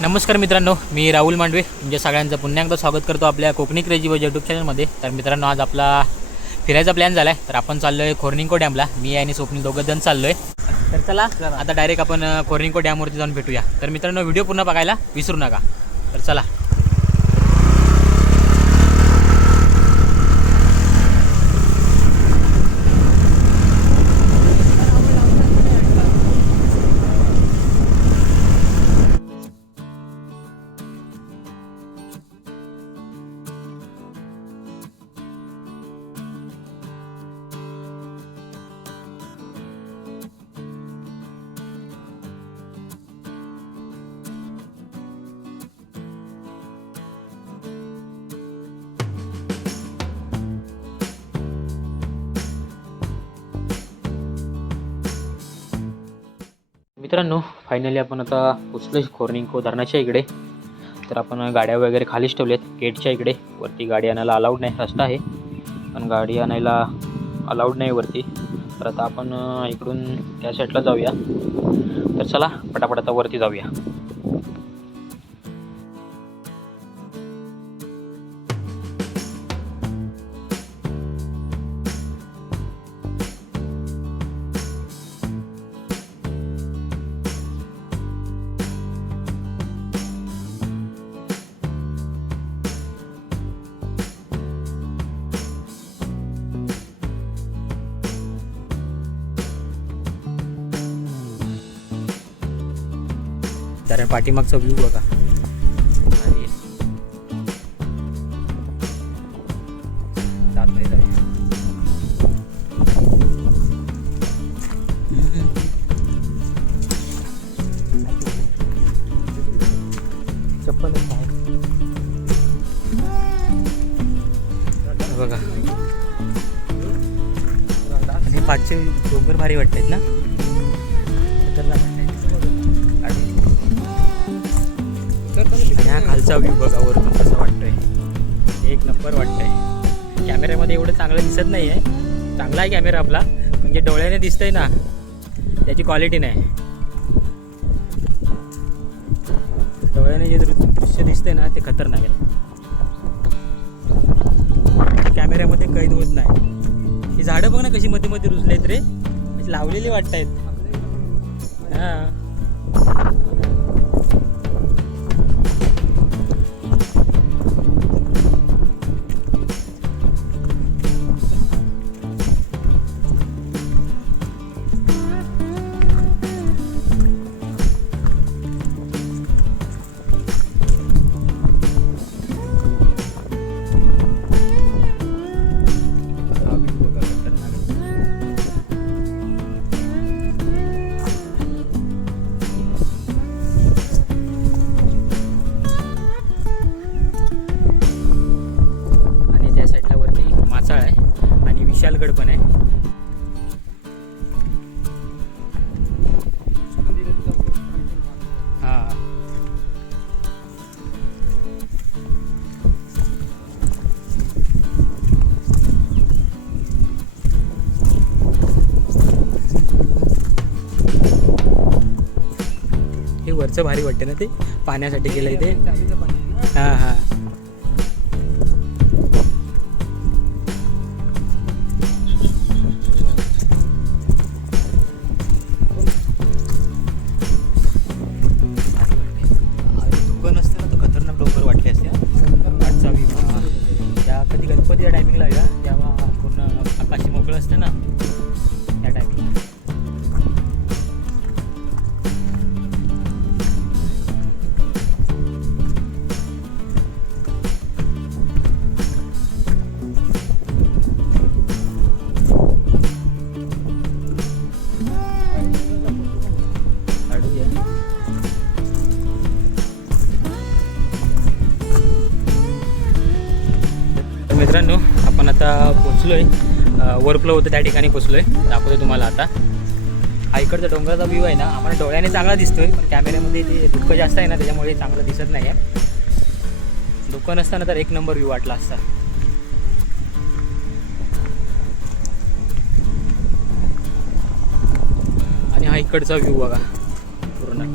नमस्कार मित्रांनो, मी राहुल मांडवे म्हणजे सगळ्यांचं पुन्हा एकदा स्वागत करतो आपल्या कोकणी क्रेजी यूट्यूब चॅनलमध्ये. तर मित्रांनो, आज आपला फिरायचा प्लॅन झाला आहे. तर आपण चाललो आहे खोर्निंको डॅमला. मी आणि स्वप्नील दोघं जण चाललो आहे. तर चला आता डायरेक्ट आपण खोर्निंको डॅमवरती जाऊन भेटूया. तर मित्रांनो, व्हिडिओ पूर्ण बघायला विसरू नका. तर चला. मित्रांनो, फायनली आपण आता पोचलो खोर्निंको धरणाच्या इकडे. तर आपण गाड्या वगैरे खालीच ठेवल्यात गेटच्या इकडे. वरती गाडी आणायला अलाउड नाही, रस्ता आहे पण गाडी आणायला अलाउड नाही वरती. तर आता आपण इकडून त्या साईडला जाऊया. तर चला पटापट आता वरती जाऊया. कारण पाठीमागचा व्ह्यू बघा. चप्पल बघा. आणि पाचशे डोंगर भारी वाटतात ना. आणि हा खालचा व्ह्यू बघा वरून कसं वाटतंय. एक नंबर वाटतंय. कॅमेऱ्यामध्ये एवढं चांगलं दिसत नाही आहे. चांगला आहे कॅमेरा आपला, म्हणजे डोळ्याने दिसतंय ना, त्याची क्वालिटी नाही. डोळ्याने जे दृश्य दिसतंय ना ते खतरनाक आहे. कॅमेऱ्यामध्ये कैद होत नाही. ही झाडं बघ ना कशी मध्ये मध्ये रुजलेत रे, अशी लावलेली वाटतायत. हां, विशालगड पण आहे. हां, हे वरचं भारी वाटते ना, ते पाण्यासाठी गेलंय ते. हां हां, गणपतीच्या टायमिंगला आहे का, तेव्हा पूर्ण आकाशी मोकळं असतं ना त्या टायमिंगला. मित्रांनो, आपण आता पोचलो आहे. ओव्हरफ्लो होतं त्या ठिकाणी पोचलो आहे. दाखवतो तुम्हाला आता. हा इकडचा डोंगराचा व्ह्यू आहे ना, आम्हाला डोळ्याने चांगला दिसतोय, पण कॅमेऱ्यामध्ये ते धुकं जास्त आहे ना, त्याच्यामुळे चांगलं दिसत नाही आहे. धुकं नसताना तर एक नंबर व्ह्यू वाटला असता. आणि हा इकडचा व्ह्यू बघा पूर्ण.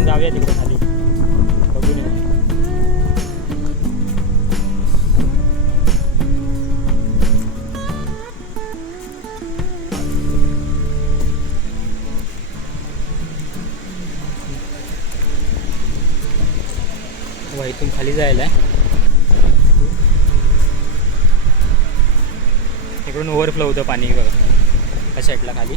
आपण जाऊया तिकडे खाली बघून येऊ. इथून खाली जायला आहे. इकडून ओव्हरफ्लो होतं पाणी बघा त्या साईडला खाली.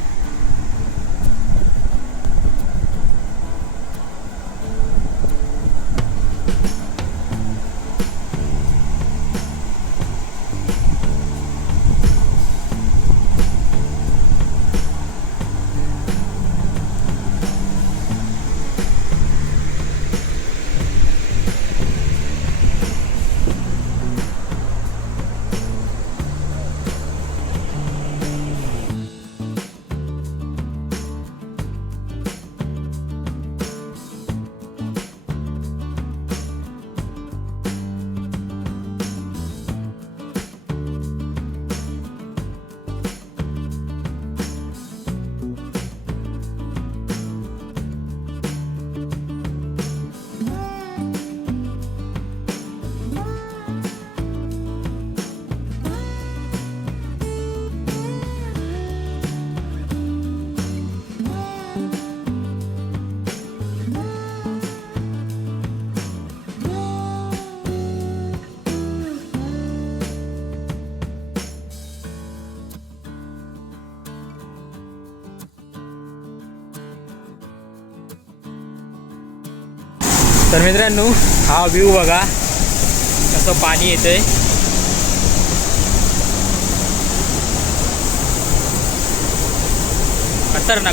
तर मित्रांनो हा व्ह्यू बघा कसं पाणी येतंय.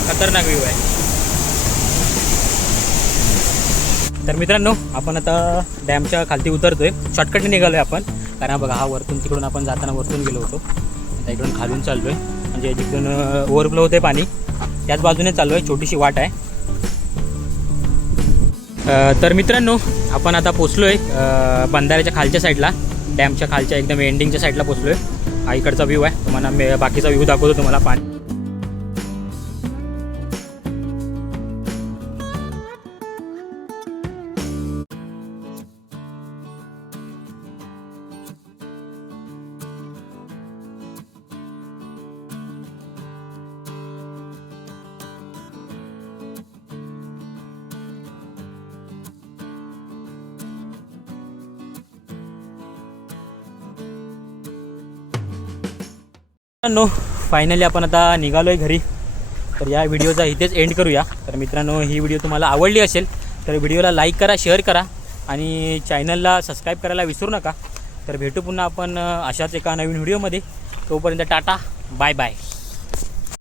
खतरनाक व्ह्यू आहे. तर मित्रांनो आपण आता डॅमच्या खालती उतरतोय. शॉर्टकटने निघालोय आपण, कारण बघा हा वरतून तिकडून आपण जाताना वरतून गेलो होतो. आता इकडून खालून चाललोय, म्हणजे जिकडून ओव्हरफ्लो होते पाणी त्याच बाजूने चाललोय. छोटीशी वाट आहे. तर मित्रांनो आपण आता पोचलो आहे बंधाऱ्याच्या खालच्या साईडला, डॅमच्या खालच्या एकदम एंडिंगच्या साईडला पोचलो आहे. हा इकडचा व्ह्यू आहे. तुम्हाला बाकीचा व्ह्यू दाखवतो तुम्हाला. पाणी मित्रांनो फायनली आपण आता निघालो आहे घरी. तर या व्हिडिओचा इथेच एंड करूया. तर मित्रांनो ही व्हिडिओ तुम्हाला आवडली असेल तर व्हिडिओला लाईक करा, शेअर करा आणि चॅनलला सबस्क्राईब करायला विसरू नका. तर भेटू पुन्हा आपण अशाच एका नवीन व्हिडिओमध्ये. तोपर्यंत टाटा, बाय बाय.